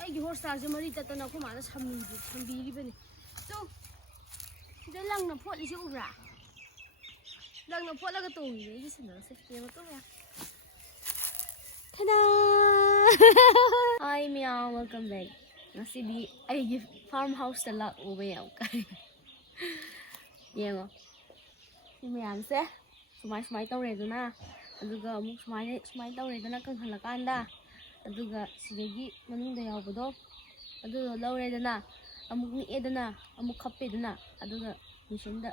ꯑꯩꯒꯤ ꯍꯣꯔꯁ ꯁ꯭ꯇꯥꯔꯁꯦ ꯃꯔꯤ ꯇꯠꯇꯅ ꯑꯩꯈꯣꯏ ꯃꯥꯅ ꯁꯝꯕꯤꯔꯤꯕꯅꯤ ꯆꯣ ꯁꯤꯗ ꯂꯪꯅ ꯐꯣꯠꯂꯤꯁꯤ ꯎꯕ꯭ꯔꯥ ꯂꯪꯅ ꯐꯣꯠꯂꯒ ꯇꯣꯡꯉꯤꯅꯦ ꯑꯩꯒꯤ ꯁꯦꯟꯗꯜꯁꯦ ꯌꯦꯡꯉꯣ ꯇꯣꯡꯉꯦ ꯊꯥꯗꯥ ꯍꯥꯏ ꯃꯌꯥꯝ ꯋꯦꯜꯀꯝ ꯕꯦꯛ ꯉꯁꯤꯗꯤ ꯑꯩꯒꯤ ꯐꯥꯔꯝ ꯍꯥꯎꯁꯇ ꯂꯥꯛꯎꯕ ꯌꯥꯝ ꯀꯥꯏ ꯌꯦꯡꯉꯣ ꯁꯤ ꯃꯌꯥꯝꯁꯦ ꯁꯨꯃꯥꯏ ꯇꯧꯔꯦꯗꯅ ꯑꯗꯨꯒ ꯑꯃꯨꯛ ꯁꯨꯃꯥꯏ ꯇꯧꯔꯦꯗꯅ ꯀꯪꯍꯜꯂꯀꯥꯟꯗ ꯑꯗꯨꯒ ꯁꯤꯗꯒꯤ ꯃꯅꯨꯡꯗ ꯌꯥꯎꯕꯗꯣ ꯑꯗꯨꯗꯣ ꯂꯧꯔꯦꯗꯅ ꯑꯃꯨꯛ ꯅꯤꯛꯑꯦꯗꯅ ꯑꯃꯨꯛ ꯈꯞꯄꯦꯗꯅ ꯑꯗꯨꯒ ꯃꯦꯆꯤꯟꯗ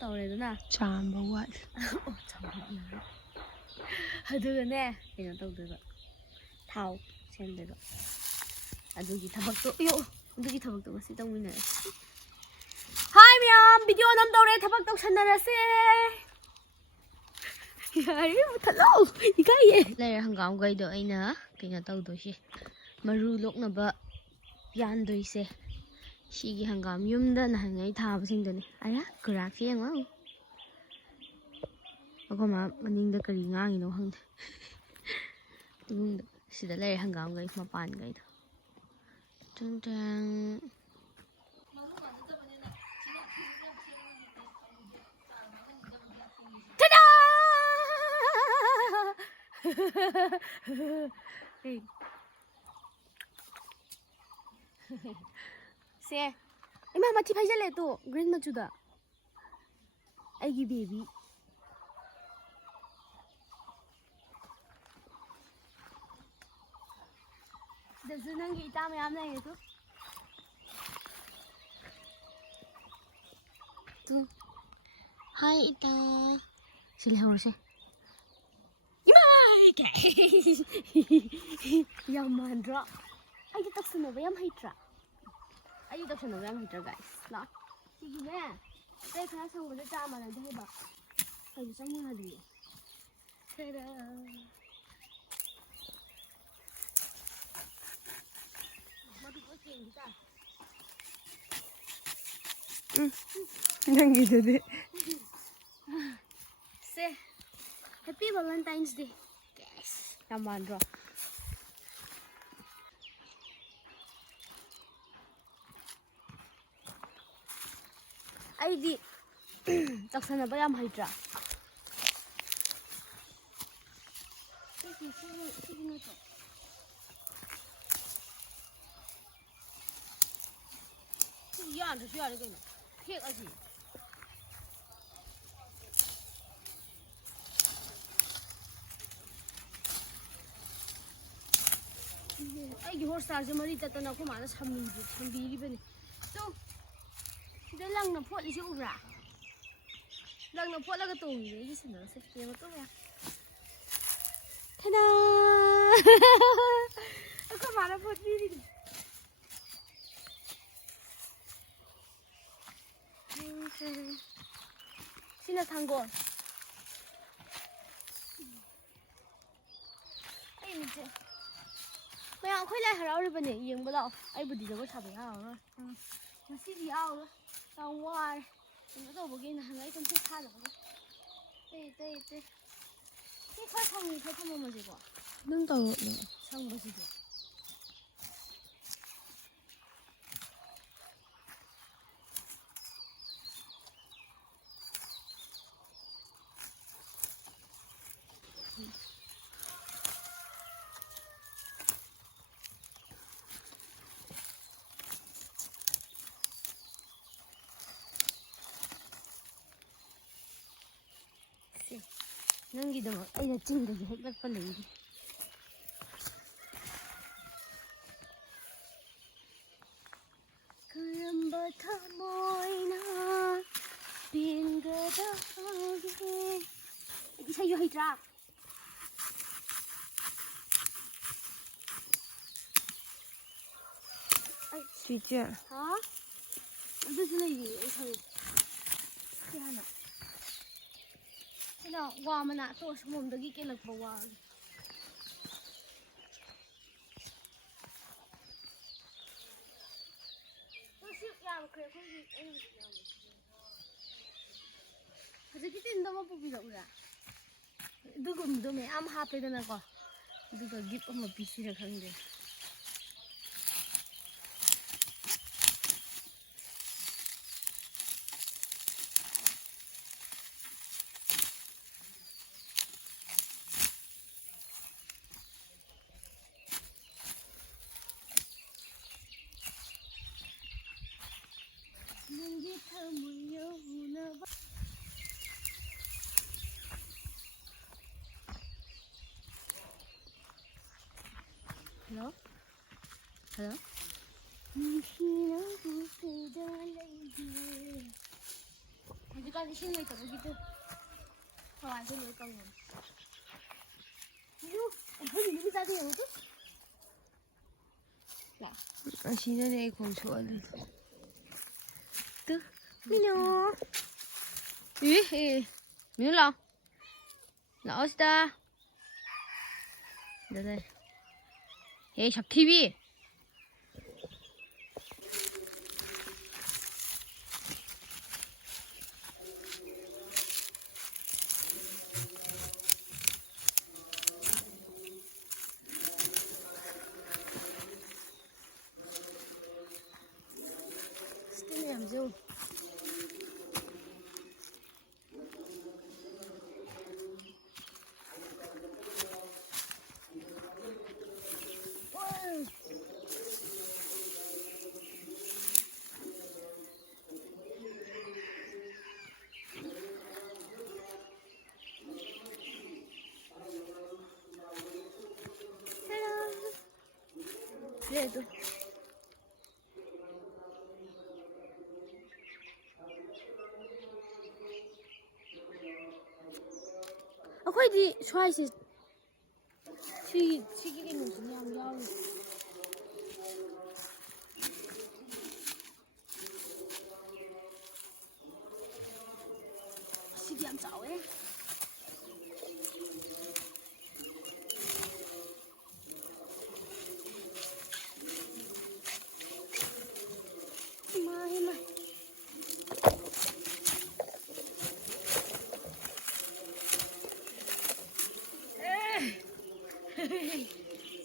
ꯇꯧꯔꯦꯗꯅ ꯆꯥꯝꯕ ꯋꯥꯠꯂꯤ ꯑꯗꯨꯒꯅꯦ ꯀꯩꯅꯣ ꯇꯧꯗꯣꯏꯕ ꯊꯥꯎ ꯁꯦꯝꯗꯣꯏꯕ ꯑꯗꯨꯒꯤ ꯊꯕꯛꯇꯣ ꯑꯗꯨꯒꯤ ꯊꯕꯛꯇꯣ ꯉꯁꯤ ꯇꯧꯃꯤꯟꯅꯔꯁꯤ ꯍꯥꯏ ꯃꯌꯥꯝ ꯚꯤꯗꯤꯑꯣ ꯅꯝ ꯇꯧꯔꯦ ꯊꯕꯛ ꯇꯧꯁꯟꯅꯔꯁꯦ ꯌꯥꯔꯦ ꯃꯨꯊꯠꯂꯣ ꯏꯀꯥꯏꯌꯦ ꯂꯩꯔꯦ ꯍꯪꯒꯥꯝꯈꯩꯗꯣ ꯑꯩꯅ ꯀꯩꯅꯣ ꯇꯧꯗꯣꯏꯁꯦ ꯃꯔꯨ ꯂꯣꯛꯅꯕ ꯌꯥꯟꯗꯣꯏꯁꯦ ꯁꯤꯒꯤ ꯍꯪꯒꯥꯝ ꯌꯨꯝꯗ ꯅꯍꯥꯟꯉꯩ ꯊꯥꯕꯁꯤꯡꯗꯨꯅꯦ ꯑꯌꯥ ꯀꯨꯔꯥꯛꯁꯦ ꯌꯦꯡꯉꯣ ꯑꯩꯈꯣꯏ ꯃꯥ ꯃꯅꯤꯡꯗ ꯀꯔꯤ ꯉꯥꯡꯉꯤꯅꯣ ꯈꯪꯗꯦ ꯏꯃꯨꯡꯗ ꯁꯤꯗ ꯂꯩꯔꯦ ꯍꯪꯒꯥꯝꯈꯩ ꯃꯄꯥꯟꯈꯩꯗꯣ ꯁꯦ ꯏꯃꯥ ꯃꯊꯤ ꯐꯩꯖꯜꯂꯦ ꯇꯣ ꯒ꯭ꯔꯤꯟ ꯃꯆꯨꯗ ꯑꯩꯒꯤ ꯕꯦꯕꯤ ꯁꯤꯗꯁꯨ ꯅꯪꯒꯤ ꯏꯇꯥ ꯃꯌꯥꯝ ꯂꯩꯔꯦ ꯇꯨ ꯍꯥꯏ ꯏꯇꯥ ꯁꯤ ꯂꯩꯍꯧꯔꯁꯦ ꯏꯃꯥ ꯌꯥꯝ ꯃꯥꯟꯗ꯭ꯔꯣ ꯑꯩꯗꯤ ꯇꯧꯁꯟꯅꯕ ꯌꯥꯝ ꯍꯩꯇ꯭ꯔꯥ ꯒꯥꯏꯁ ꯂꯥꯛꯑꯣ ꯁꯤꯒꯤꯅꯦ ꯑꯇꯩ ꯈꯔ ꯁꯪꯕꯁꯦ ꯆꯥ ꯃꯥꯟꯅꯗꯦ ꯍꯩꯕ ꯑꯩꯁꯨ ꯆꯪꯉꯨ ꯌꯥꯗ꯭ꯔꯤꯌꯦ ꯅꯪꯒꯤꯗꯨꯗꯤ ꯁꯦ ꯍꯦꯄꯤ ꯚꯦꯂꯦꯟꯇꯥꯏꯟꯁ ꯗꯦ ꯌꯥꯝ ꯃꯥꯟꯗ꯭ꯔꯣ ꯑꯩꯗꯤ ꯇꯧꯁꯟꯅꯕ ꯌꯥꯝ ꯍꯩꯇ꯭ꯔꯥ ꯁꯤꯒꯤ ꯅꯠꯇ꯭ꯔꯣ ꯁꯤꯒꯤ ꯌꯥꯟꯗ꯭ꯔꯁꯨ ꯌꯥꯔꯦ ꯀꯩꯅꯣ ꯊꯦꯛꯑꯁꯤ ꯑꯩꯒꯤ ꯍꯣꯔꯁ ꯁ꯭ꯇꯥꯔꯁꯦ ꯃꯔꯤ ꯇꯠꯇꯅ ꯑꯩꯈꯣꯏ ꯃꯥꯅ ꯁꯝꯕꯤꯔꯤꯕꯅꯤ ꯆꯣ ꯁꯤꯗ ꯂꯪꯅ ꯐꯣꯠꯂꯤꯁꯤ ꯎꯕ꯭ꯔꯥ ꯂꯪꯅ ꯐꯣꯠꯂꯒ ꯇꯣꯡꯉꯤꯅꯦ ꯑꯩꯒꯤ ꯁꯦꯟꯗꯜꯁꯦ ꯌꯦꯡꯉꯣ ꯇꯣꯡꯉꯦ ꯊꯥꯗꯥ ꯑꯩꯈꯣꯏ ꯃꯥꯅ ꯐꯣꯠꯄꯤꯔꯤꯅꯤ ꯁꯤꯅ ꯊꯥꯡꯒꯣꯜ ꯑꯩ ꯃꯤꯠꯁꯦ ꯃꯌꯥꯝ ꯑꯩꯈꯣꯏ ꯂꯥꯏ ꯍꯔꯥꯎꯔꯤꯕꯅꯦ ꯌꯦꯡꯕ ꯂꯥꯛꯑꯣ ꯑꯩꯕꯨꯗꯤ ꯖꯒꯣꯏ ꯁꯥꯕ ꯌꯥꯔꯔꯣꯏ ꯉꯁꯤꯗꯤ ꯌꯥꯎꯔꯣꯏ ꯌꯥꯝ ꯋꯥꯔꯦ ꯀꯩꯅꯣ ꯇꯧꯕꯒꯤ ꯅꯍꯥꯟꯒꯩ ꯇꯨꯝꯁꯤꯠ ꯐꯥꯗꯕꯒꯤ ꯑꯇꯩ ꯁꯤ ꯈꯔ ꯁꯪꯉꯤ ꯈꯔ ꯊꯝꯃꯝꯃꯁꯤꯀꯣ ꯑꯗꯨꯝ ꯇꯧꯔꯛꯂꯦ ꯁꯪꯕꯁꯤꯗꯤ ꯅꯪꯒꯤꯗꯃꯛ ꯑꯩꯅ ꯆꯤꯡꯗꯒꯤ ꯍꯦꯛꯂꯛꯄ ꯂꯩꯔꯤ ꯀꯔꯝꯕ ꯊꯃꯣꯏꯅ ꯄꯦꯟꯒꯗꯒꯦ ꯏꯁꯩꯁꯨ ꯍꯩꯇ꯭ꯔꯥ ꯇꯤꯆꯔ ꯍꯥ ꯑꯗꯨꯁꯨ ꯂꯩꯔꯤ ꯑꯩ ꯈꯪꯉꯦ ꯁꯤ ꯍꯥꯟꯅ ꯁꯤꯅ ꯋꯥ ꯃꯅꯥ ꯑꯇꯣ ꯑꯁꯣꯝꯗꯒꯤ ꯀꯦꯜꯂꯛꯄ ꯋꯥꯅꯤ ꯁꯤ ꯌꯥꯝꯈ꯭ꯔꯦ ꯑꯩꯈꯣꯏꯒꯤ ꯍꯧꯖꯤꯛꯀꯤ ꯇꯤꯟꯗꯣ ꯑꯃ ꯄꯨꯕꯤꯔꯛꯎꯔꯥ ꯑꯗꯨꯒꯨꯝꯕꯗꯣ ꯃꯌꯥꯝ ꯍꯥꯞꯄꯦꯗꯅꯀꯣ ꯑꯗꯨꯒ ꯒꯤꯐ ꯑꯃ ꯄꯤꯁꯤꯔ ꯈꯪꯗꯦ ꯅꯪꯒꯤ ꯊꯃꯣꯏ ꯌꯧꯅꯕ ꯍꯜꯂꯣ ꯍꯜꯂꯣ ꯅꯨꯡꯁꯤꯅ ꯅꯨꯡꯁꯤꯗ ꯂꯩꯒꯦ ꯍꯧꯖꯤꯛꯀꯥꯟ ꯏꯁꯤꯡ ꯂꯩꯇꯕꯒꯤꯗꯣ ꯍꯋꯥꯏꯁꯦ ꯂꯣꯏ ꯀꯪꯉꯦ ꯑꯩꯈꯣꯏ ꯅꯨꯃꯤꯠ ꯆꯥꯗꯦ ꯌꯦꯡꯉꯨꯗꯨ ꯑꯁꯤꯅꯅꯦ ꯑꯩ ꯈꯣꯡ ꯁꯣꯛꯍꯜꯂꯤꯗꯣ ꯃꯤꯅꯨ ꯃꯤꯅꯨ ꯂꯥꯛꯑꯣ ꯂꯥꯛꯑꯣ ꯁꯤꯗ ꯗꯥꯗꯥ ꯍꯦ ꯁꯛꯊꯤꯕꯤ 스킨 ꯌꯥꯝꯖꯨ 그래도 ꯑꯩꯈꯣꯏꯗꯤ ꯁ꯭ꯋꯥꯏꯁꯦ ꯁꯤꯒꯤ ꯀꯩꯅꯣꯁꯤꯅ ꯌꯥꯝ ꯌꯥꯎꯋꯤ ꯁꯤꯗꯤ ꯌꯥꯝ ꯆꯥꯎꯋꯦ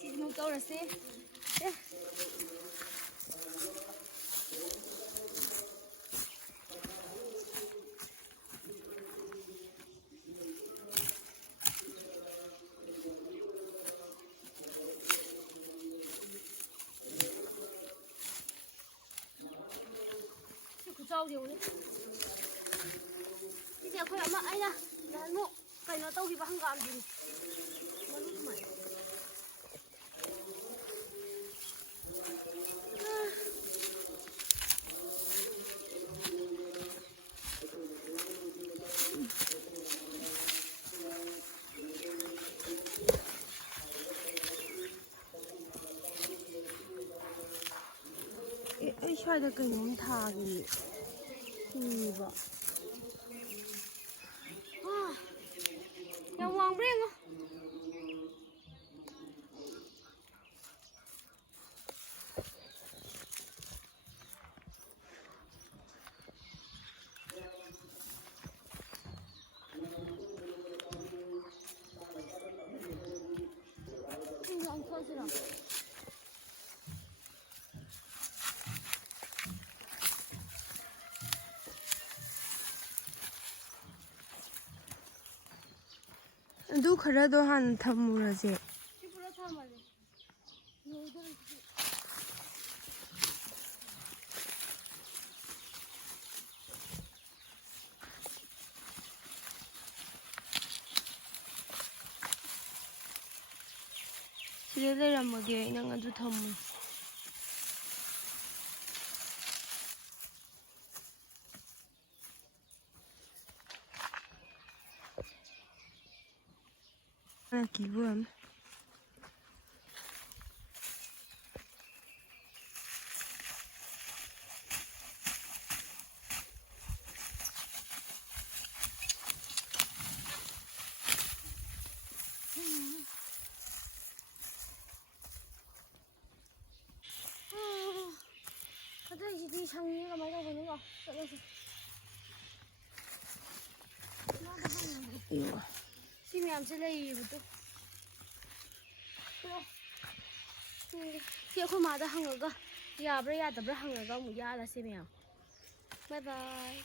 ꯁꯤꯃꯨꯛ ꯇꯧꯔꯁꯤ ꯈꯨꯆꯥꯎꯁꯦ ꯌꯦꯡꯉꯨꯅꯦ ꯁꯤꯁꯦ ꯑꯩꯈꯣꯏ ꯑꯃ ꯑꯩꯅ ꯅꯍꯥꯟꯃꯨꯛ ꯀꯩꯅꯣ ꯇꯧꯈꯤꯕ ꯍꯪꯒꯥꯝꯗꯨꯅꯤ ꯃꯔꯨ ꯁꯨꯃꯥꯏꯅ ꯑꯩ ꯁ꯭ꯋꯥꯏꯗ ꯀꯩꯅꯣꯝ ꯊꯥꯈꯤꯌꯦ ꯁꯤꯕ ꯌꯥꯝ ꯋꯥꯡꯕ꯭ꯔꯥ ꯌꯦꯡꯉꯣ ꯂꯪꯊꯣꯛꯑꯁꯤꯔꯣ ꯑꯗꯨ ꯈꯔꯗꯣ ꯍꯥꯟꯅ ꯊꯝꯃꯨꯔꯁꯦ ꯁꯤ ꯄꯨꯔꯥ ꯊꯝꯃꯁꯦ ꯂꯣꯏꯗꯣꯔꯦ ꯁꯤꯗ ꯂꯩꯔꯝꯃꯒꯦ ꯅꯪ ꯑꯗꯨ ꯊꯝꯃꯨ ꯀꯤꯕ ꯑꯇꯩꯁꯤꯗꯤ ꯁꯪꯉꯤ ꯀꯃꯥꯏꯅ ꯇꯧꯕꯅꯣ ꯆꯠꯂꯁꯤ ꯑꯌꯣ ꯁꯤ ꯃꯌꯥꯝꯁꯦ ꯂꯩꯔꯤꯕꯗꯣ ꯁꯤ ꯑꯩꯈꯣꯏ ꯃꯥꯗ ꯍꯪꯉꯒ ꯌꯥꯕ꯭ꯔꯥ ꯌꯥꯗꯕ꯭ꯔꯥ ꯍꯪꯉꯒ ꯑꯃꯨꯛ ꯌꯥꯜꯂꯁꯤ ꯃꯌꯥꯝ ꯕꯥꯏ ꯕꯥꯏ